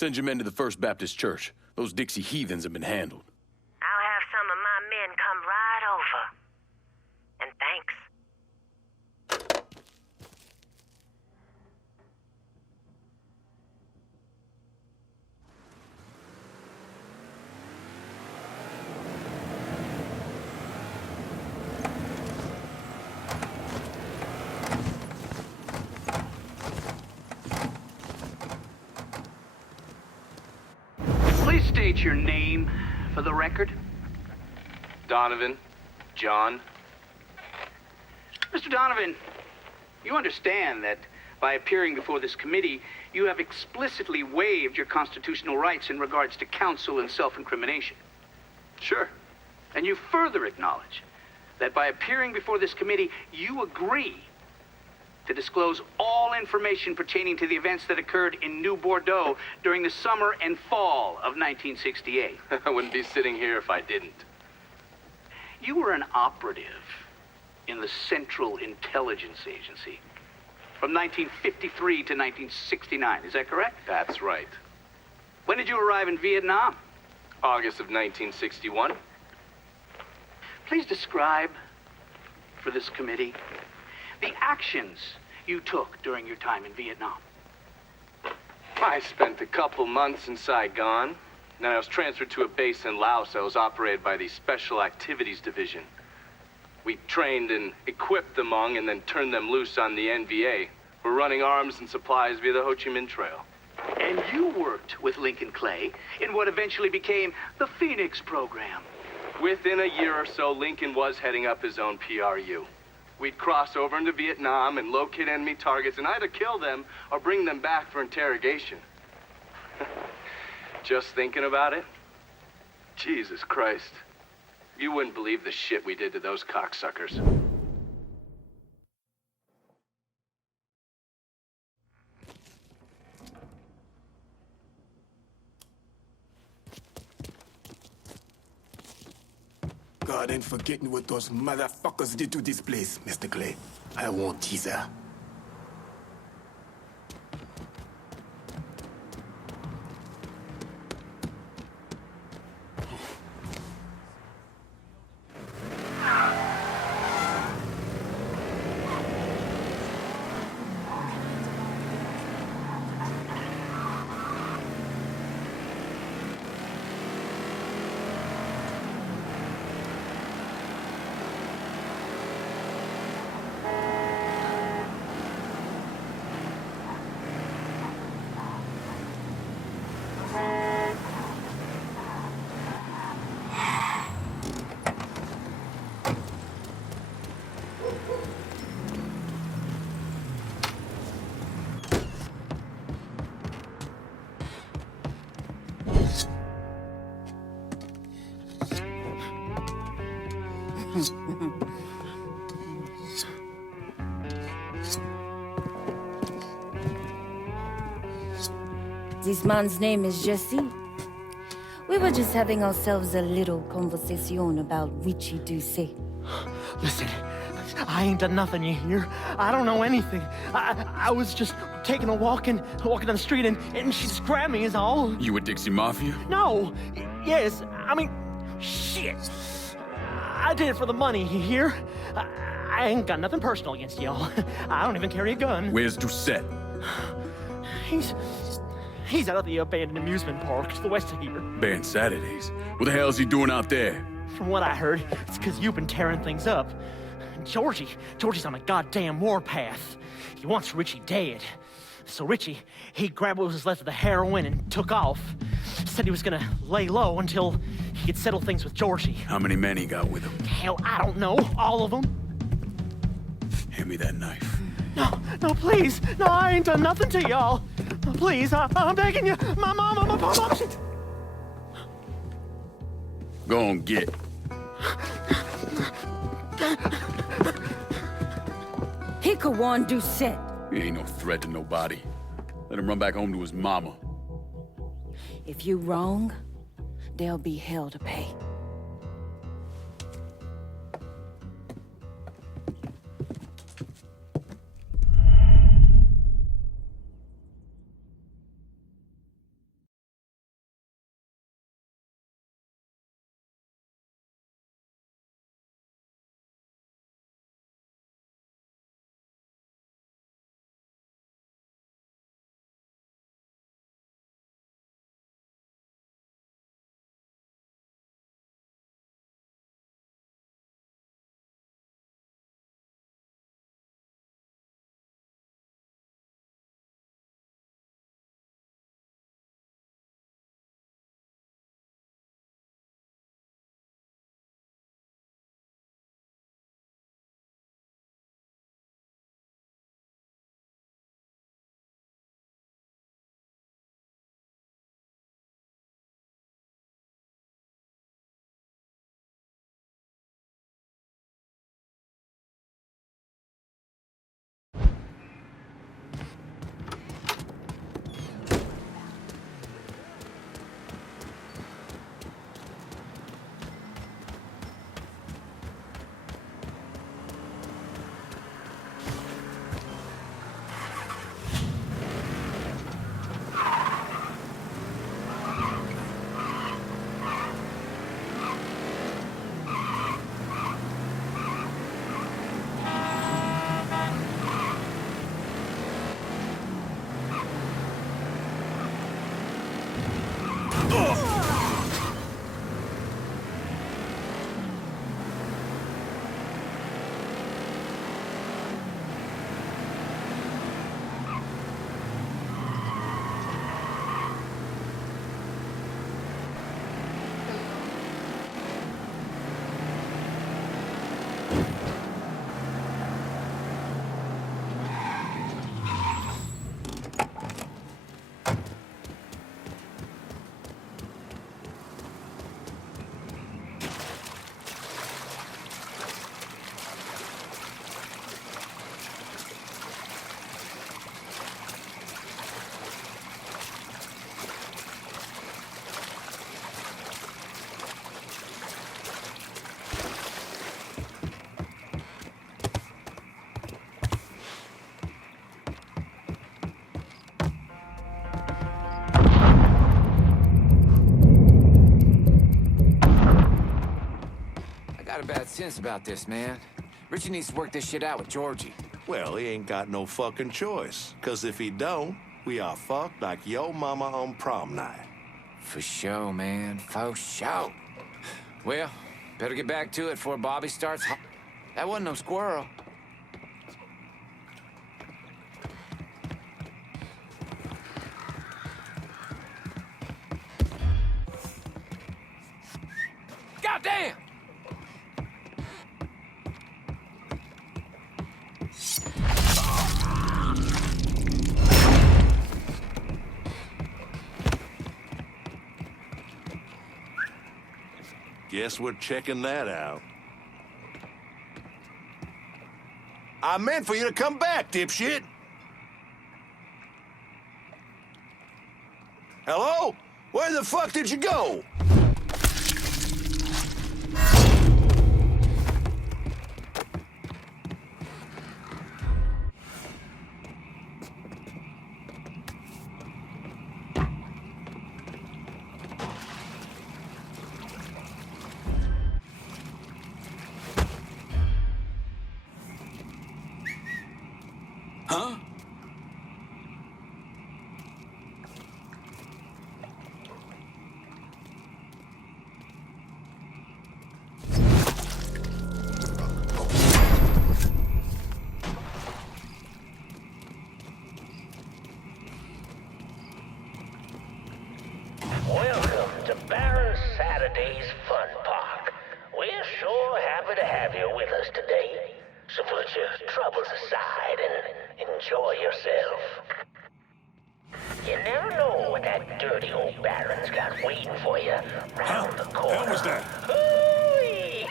Send your men to the First Baptist Church. Those Dixie heathens have been handled. I'll have some of my men come right over. And thanks. Please state your name for the record. Donovan. John. Mr. Donovan, you understand that by appearing before this committee, you have explicitly waived your constitutional rights in regards to counsel and self-incrimination. Sure. And you further acknowledge that by appearing before this committee, you agree to disclose all information pertaining to the events that occurred in New Bordeaux during the summer and fall of 1968. I wouldn't be sitting here if I didn't. You were an operative in the Central Intelligence Agency from 1953 to 1969. Is that correct? That's right. When did you arrive in Vietnam? August of 1961. Please describe for this committee the actions you took during your time in Vietnam. I spent a couple months in Saigon. Then I was transferred to a base in Laos that was operated by the Special Activities Division. We trained and equipped the Hmong and then turned them loose on the NVA. We're running arms and supplies via the Ho Chi Minh Trail. And you worked with Lincoln Clay in what eventually became the Phoenix program. Within a year or so, Lincoln was heading up his own PRU. We'd cross over into Vietnam and locate enemy targets and either kill them or bring them back for interrogation. Just thinking about it? Jesus Christ. You wouldn't believe the shit we did to those cocksuckers. God ain't forgetting what those motherfuckers did to this place, Mr. Clay. I won't teaser. This man's name is Jesse. We were just having ourselves a little conversation about Richie Doucet. Listen, I ain't done nothing, you hear? I don't know anything. I was just taking a walking down the street and she just grabbed me is all. You a Dixie Mafia? No. Yes, I mean, shit. I did it for the money, you hear? I ain't got nothing personal against y'all. I don't even carry a gun. Where's Doucet? He's out at the abandoned amusement park to the west of here. Banned Saturdays. What the hell is he doing out there? From what I heard, it's because you've been tearing things up. Georgie's on a goddamn warpath. He wants Richie dead. So Richie, he grabbed what was left of the heroin and took off. Said he was gonna lay low until he could settle things with Georgie. How many men he got with him? Hell, I don't know. All of them. Hand me that knife. No, please. No, I ain't done nothing to y'all. Please, I'm begging you. My mom, shit. Go on, get. He could warn Doucet. He ain't no threat to nobody. Let him run back home to his mama. If you wrong, there'll be hell to pay. Got a bad sense about this, man. Richie needs to work this shit out with Georgie. Well, he ain't got no fucking choice. Cause if he don't, we are fucked like yo mama on prom night. For sure, man. For sure. Well, better get back to it before Bobby starts. That wasn't no squirrel. Goddamn! Guess we're checking that out. I meant for you to come back, dipshit! Hello? Where the fuck did you go? Huh? Welcome to Baron Saturday's Fun Park. We're sure happy to have you with us today. So put your troubles aside and enjoy yourself. You never know what that dirty old Baron's got waiting for you round the corner. How was that? Hooey!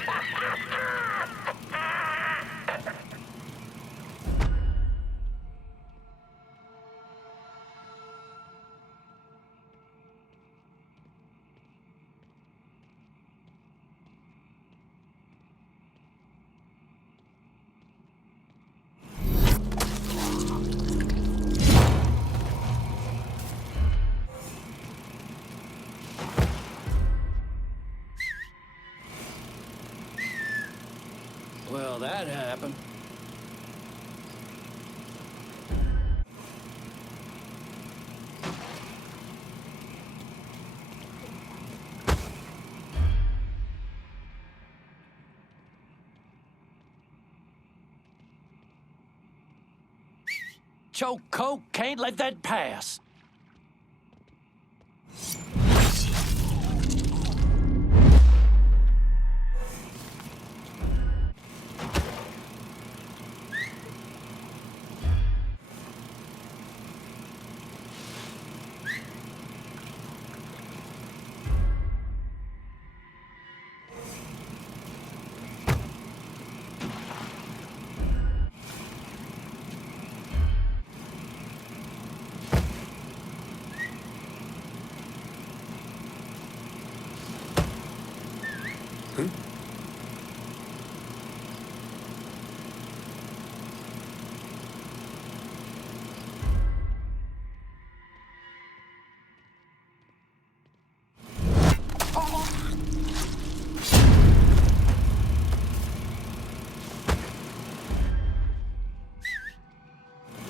Well, that happened. Choke Coke can't let that pass.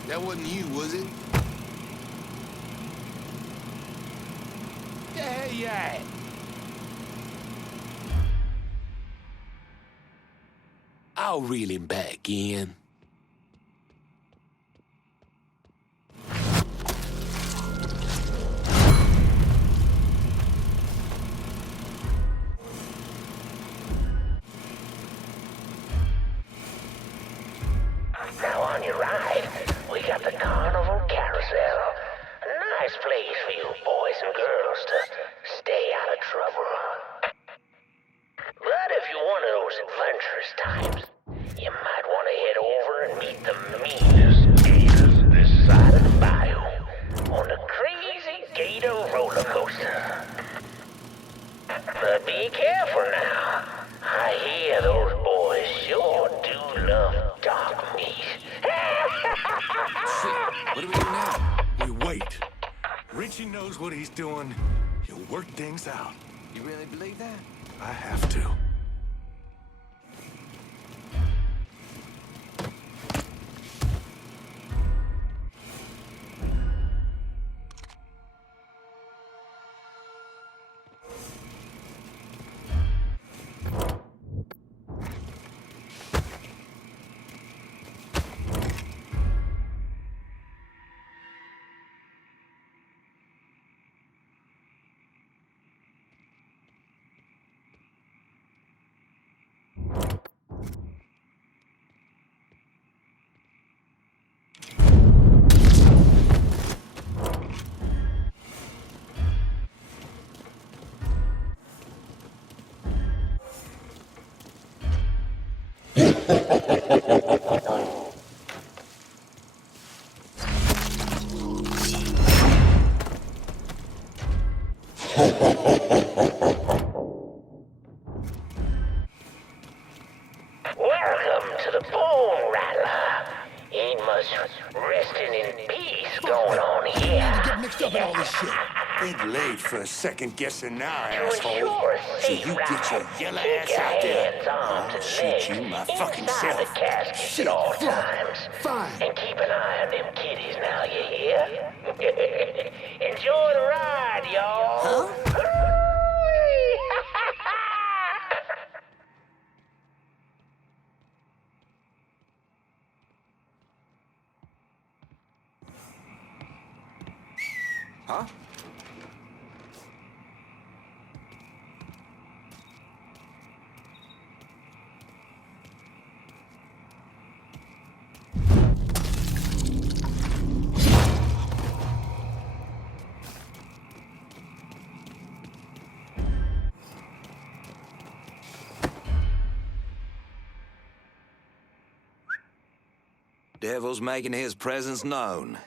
That wasn't you, was it? Yeah, Where you at? I'll reel him back in. Now on your right, we got the Carnival Carousel. A nice place for you boys and girls to stay out of trouble. But if you're one of those adventurous types, you might want to head over and meet the meanest gators this side of the bayou on the Crazy Gator roller coaster. But be careful now. I hear those boys sure do love dark meat. Shit, what do we do now? We wait. Richie knows what he's doing. He'll work things out. You really believe that? I have to. Welcome to the Bone Rattler. Ain't much resting in peace going on here. Get mixed up in all this shit. Ain't late for a second guessing now, To asshole. ensure a So safe you get your ride, yellow keep ass your out there. hands, arms, I'll and shoot legs you my fucking inside the self. caskets Shit, at all fuck. times. Fine. And keep an eye on them kitties now, you hear? Enjoy the ride, y'all. Huh? Huh? Devil's making his presence known.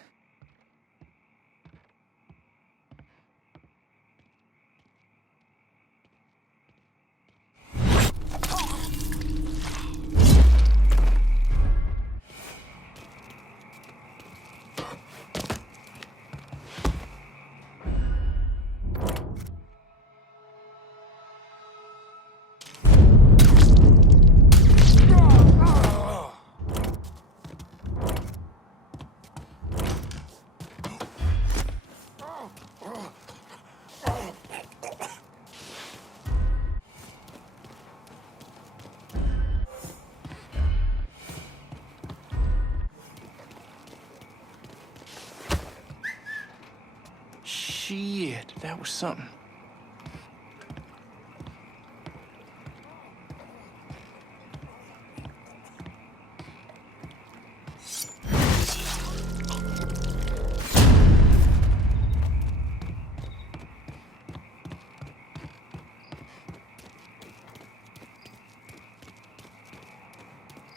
Shit, that was something.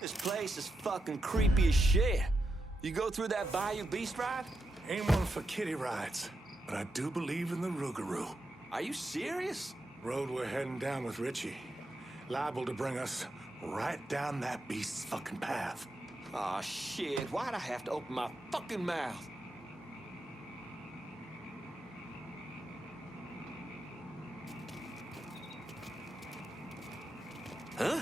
This place is fucking creepy as shit. You go through that Bayou Beast ride? Ain't one for kiddie rides, but I do believe in the Rougarou. Are you serious? Road we're heading down with Richie. Liable to bring us right down that beast's fucking path. Aw, shit. Why'd I have to open my fucking mouth? Huh?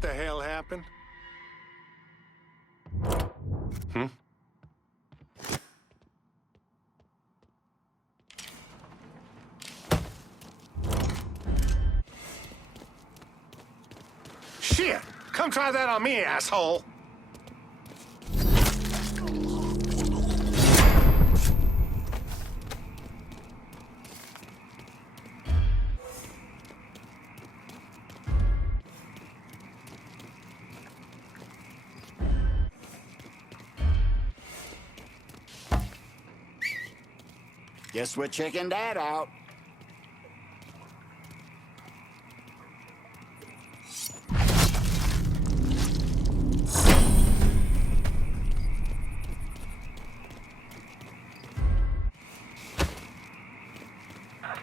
what the hell happened? Hmm? Shit! Come try that on me, asshole! Guess we're checking that out.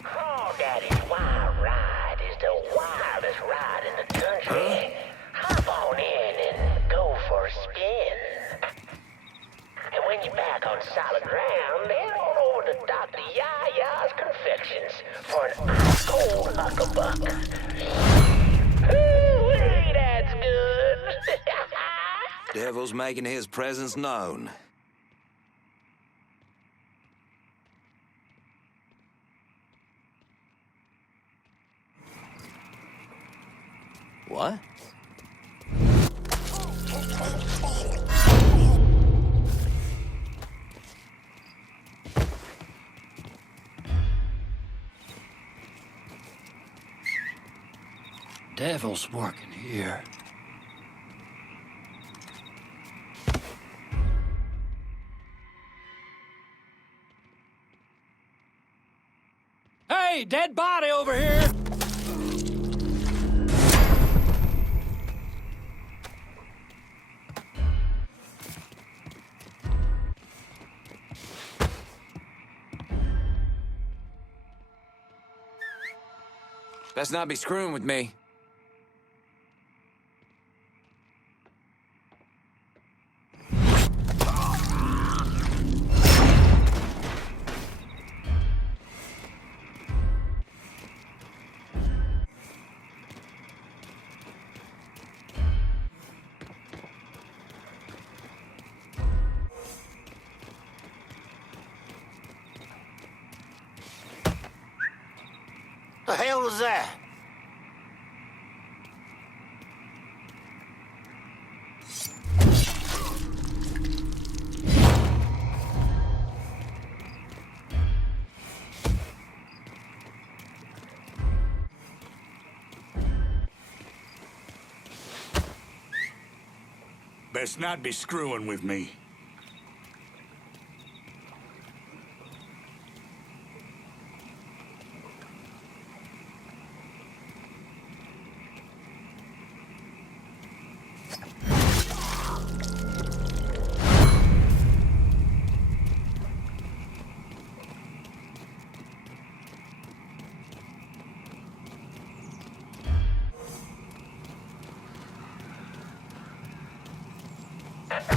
Crawdaddy's Wild Ride is the wildest ride in the country. Hop on in and go for a spin. And when you're back on solid ground, head on over to Dr. Yaya's Confections for an ice-cold huckabuck. Ooh, hey, that's good. Devil's making his presence known. What? Devil's working here. Hey, dead body over here! Best not be screwing with me. The hell was that? Best not be screwing with me.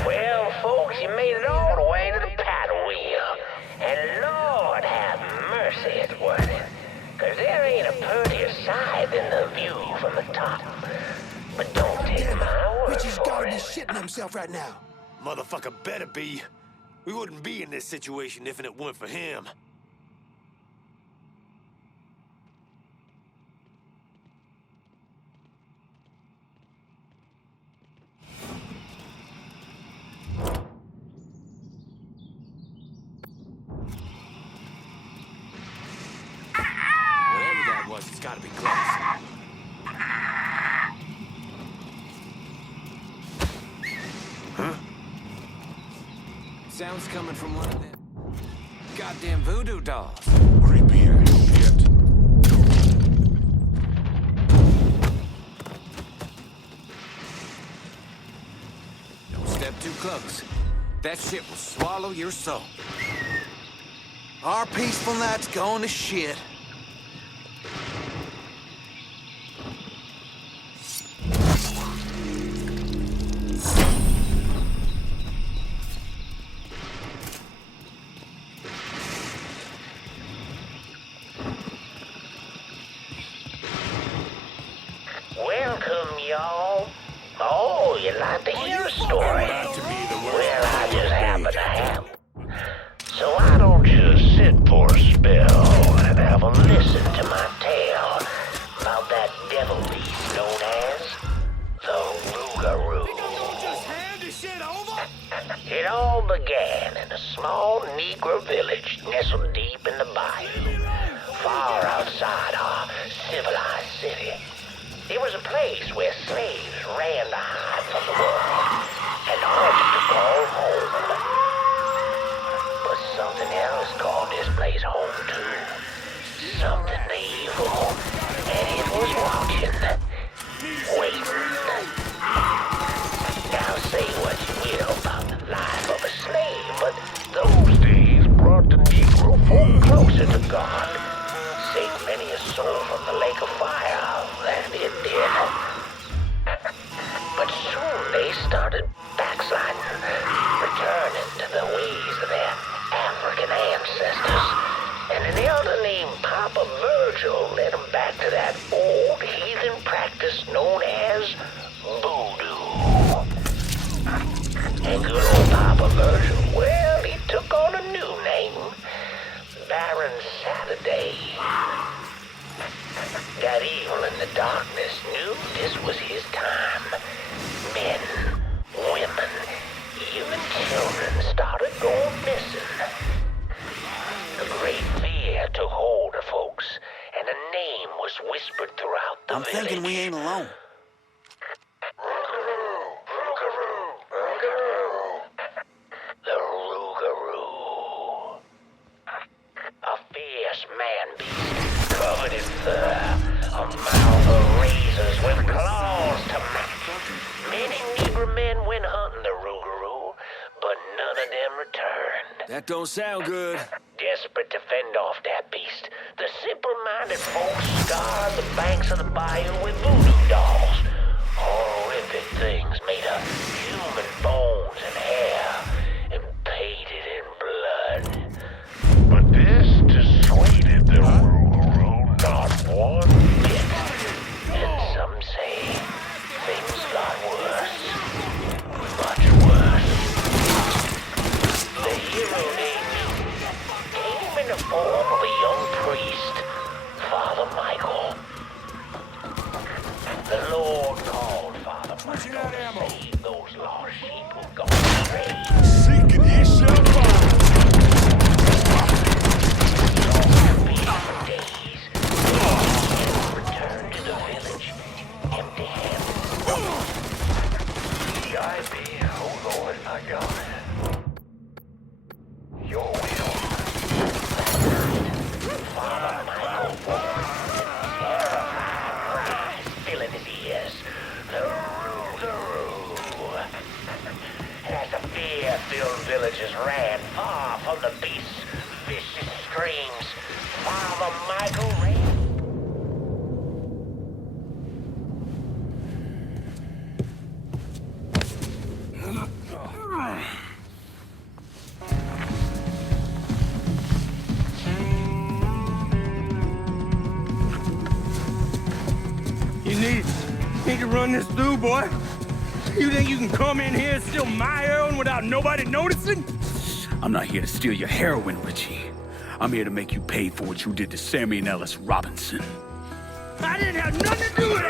Well, folks, you made it all the way to the paddle wheel. And Lord have mercy, it's worth it. 'Cause there ain't a prettier sight than the view from the top. But don't take my word Richie's for gotta be it. shitting himself right now. Motherfucker better be. We wouldn't be in this situation if it weren't for him. Whatever that was, it's gotta be close. Huh? Sounds coming from one of them goddamn voodoo dolls. Creepier shit. Don't step too close. That shit will swallow your soul. Our peaceful night's going to shit. Welcome, y'all. small Negro village nestled deep in the bayou, far outside our civilized city. It was a place where slaves ran to hide from the world and haunted to call home. But something else called this place home too. Something evil. And it was watching. Waiting. Now say what you will about the life of a slave, but those days brought the Negro folk closer to God. Saved many a soul from the lake of fire that it did. But soon they started backsliding, returning to the ways of their African ancestors. And an elder named Papa Virgil led them back to that old heathen practice known as voodoo. And good old Papa Virgil, well, he took on a new name, Baron Saturday. That evil in the darkness knew this was his time. Men, women, even children started going missing. A great fear took hold of folks, and a name was whispered throughout the village. I'm thinking we ain't alone. The Rougarou. A fierce man-beast covered in fur, a mouth of razors with claws to match. Many Negro men went hunting the Rougarou, but none of them returned. That don't sound good. Desperate to fend off that beast, the simple-minded folks scoured the banks of the bayou with voodoo dolls. Horrific things made of human bones and hair, and painted in blood. But this dissuaded the Rougarou not one bit. And some say things got worse. Much worse. The hero came in the form of a young priest, Father Michael. The Lord called Father Michael to save those lost sheep who've gone astray. Seeking his shall find. For days, he returned to the village, empty-handed. I be, oh Lord, my God. Your will. Father Michael woke, terrified cries filling his ears. The Rougarou. And as the fear-filled villagers ran far from the beast's vicious screams, Father Michael ran. You need to run this through, boy. You think you can come in here and steal my heroin without nobody noticing? I'm not here to steal your heroin, Richie. I'm here to make you pay for what you did to Sammy and Ellis Robinson. I didn't have nothing to do with it!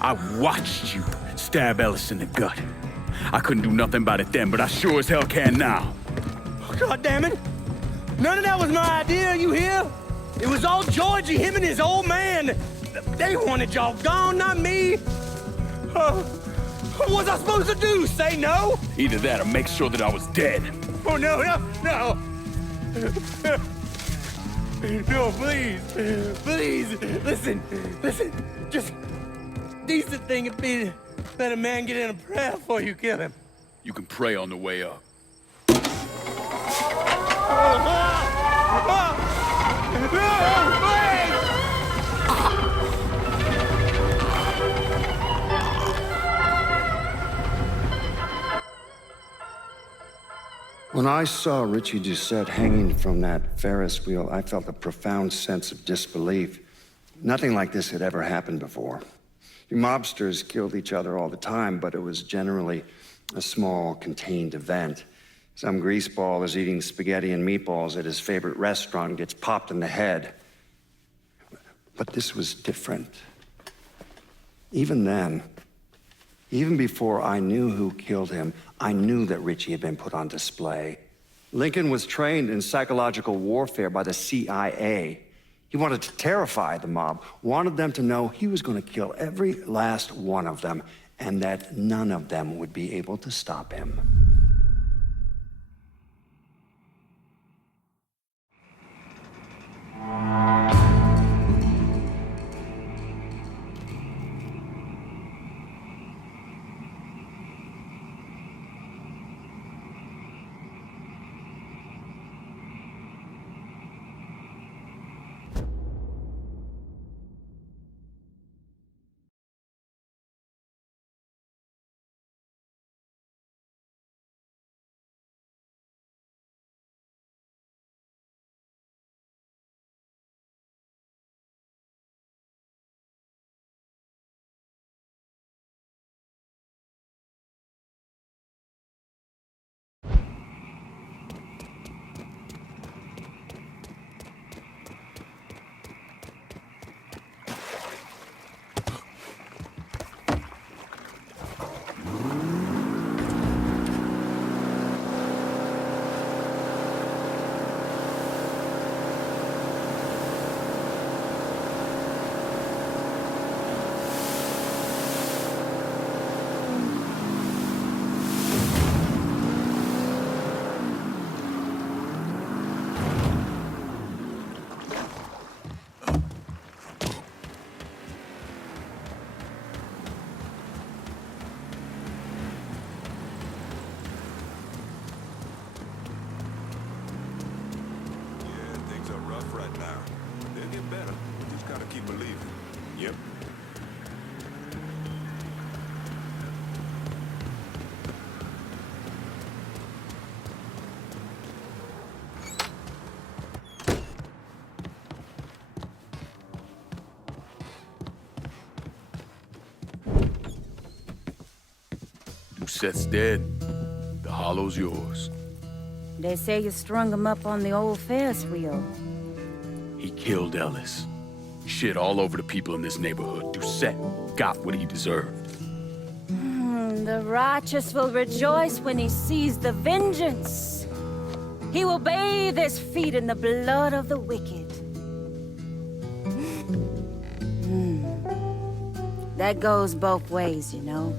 I watched you stab Ellis in the gut. I couldn't do nothing about it then, but I sure as hell can now. God damn it! None of that was my idea, you hear? It was all Georgie, him and his old man. They wanted y'all gone, not me. What was I supposed to do? Say no? Either that or make sure that I was dead. Oh, no. No, please. Please, listen. Just decent thing would be to let a man get in a prayer before you kill him. You can pray on the way up. When I saw Richie Doucette hanging from that Ferris wheel, I felt a profound sense of disbelief. Nothing like this had ever happened before. You mobsters killed each other all the time, but it was generally a small, contained event. Some greaseball is eating spaghetti and meatballs at his favorite restaurant and gets popped in the head. But this was different. Even Even before I knew who killed him, I knew that Richie had been put on display. Lincoln was trained in psychological warfare by the CIA. He wanted to terrify the mob, wanted them to know he was going to kill every last one of them, and that none of them would be able to stop him. Seth's dead. The hollow's yours. They say you strung him up on the old Ferris wheel. He killed Ellis. Shit all over the people in this neighborhood. Doucette got what he deserved. The righteous will rejoice when he sees the vengeance. He will bathe his feet in the blood of the wicked. That goes both ways, you know.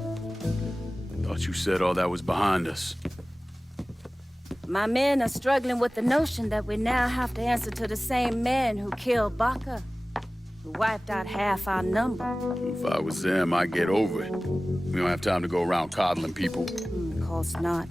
Thought you said all that was behind us. My men are struggling with the notion that we now have to answer to the same men who killed Baca, who wiped out half our number. If I was them, I'd get over it. We don't have time to go around coddling people. Of course not.